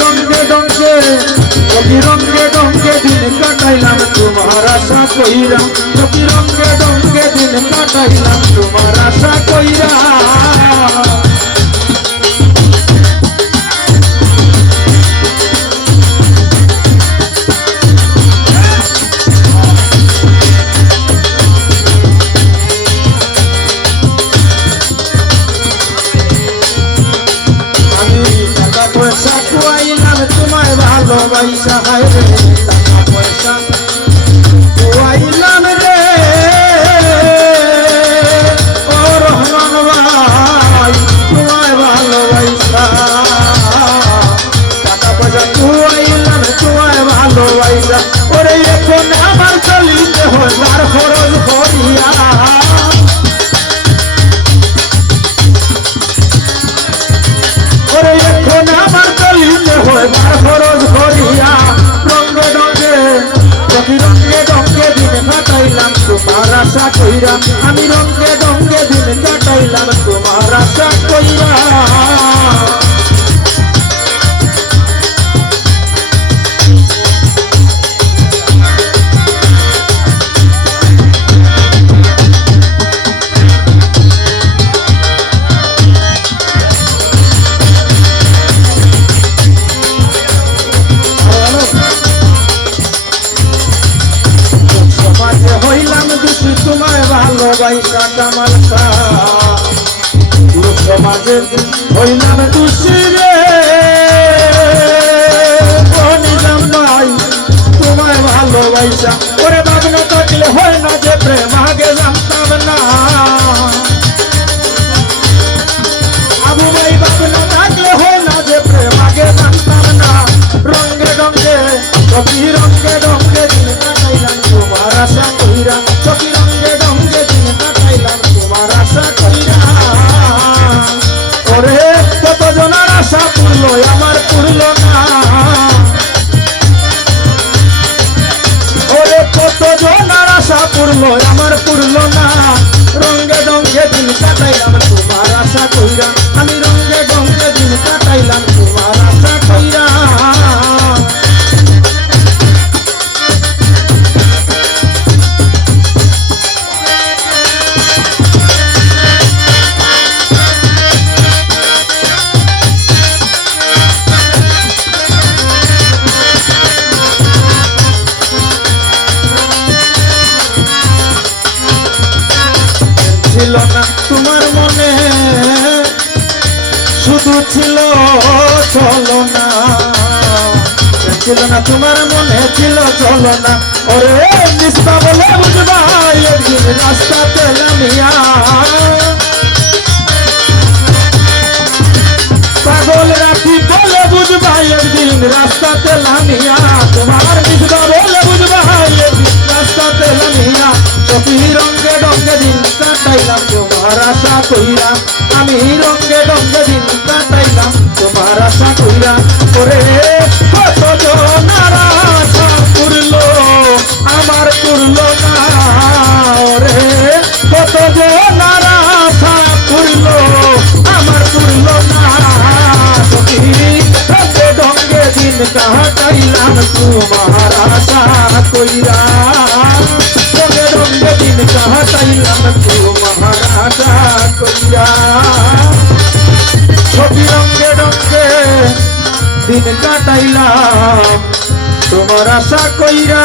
রঙ্গে ডঙ্গে দিন কাটাইলাম তোমার আশা কইরা রঙ্গে ডঙ্গে দিন কাটাইলাম তোমার আশা কইরা পয়সা কুয়াইলাম তোমায় ভালোবাসা হায় রে টাকা পয়সা কুয়াইলাম রে ও রহমান ভাই তোমায় ভালোবাসা টাকা পয়সা কুয়াইলাম তোমায় ভালোবাসা ওরে এখন আমার চলিতে হয় তার খরচ করিয়া খরচ করিয়া রঙ্গে ডঙ্গে দিন কাটাইলাম তোমার আশা কইরা আমি রঙ্গে ডঙ্গে দিন কাটাইলাম তোমার আশা কইরা তোমায় ভালোবাসা কামালসা লোক সমাজে হইলাম খুশি রে নিজাম ভাই তোমায় ভালোবাসা ওরে ভাবনা থাকলে হয় না যে প্রেম আগে জানতাম না আবু ভাই ভাবনা থাকলে হয় না যে প্রেম আগে জানতাম না রঙ্গে ডঙ্গে দিন কাটাইলাম তোমার আশা কইরা রঙ্গে ডঙ্গে দিন কাটাইলাম তোমার আশা কইরা ওরে কত জনের আশা পুরলো আমার পুরলো না ওরে কত জনের আশা পুরলো আমার পুরলো না রঙ্গে ডঙ্গে দিন কাটাইলাম তোমার আশা কইরা আমি রঙ্গে ডঙ্গে দিন কাটাইলাম তোমার আশা কইরা ছিল না তোমার মনে শুধু ছিল চলো না ছিল না তোমার মনে ছিল চলো না ওরে নিস্তা বলে বুঝবা একদিন রাস্তাতে নামিয়া পাগল রাখি বলে বুঝবা একদিন রাস্তাতে নামিয়া তোমার নিস্তা বলে বুঝবা একদিন রাস্তাতে নামিয়া রঙ্গে ডঙ্গে দিন কাটাইলাম তোমার আশা কইরা আমি রঙ্গে ডঙ্গে দিন কাটাইলাম তোমার আশা কইরা ওরে কত জনার আশা পুরলো আমার পুরলো না ওরে কত জনার আশা পুরলো আমার পুরলো না রঙ্গে ডঙ্গে দিন কাটাইলাম তোমার আশা কইরা রঙ্গে দিন কাটাইলাম তোমার আশা কইরা রঙ্গে ডঙ্গে দিন কাটাইলাম তোমার আশা কইরা।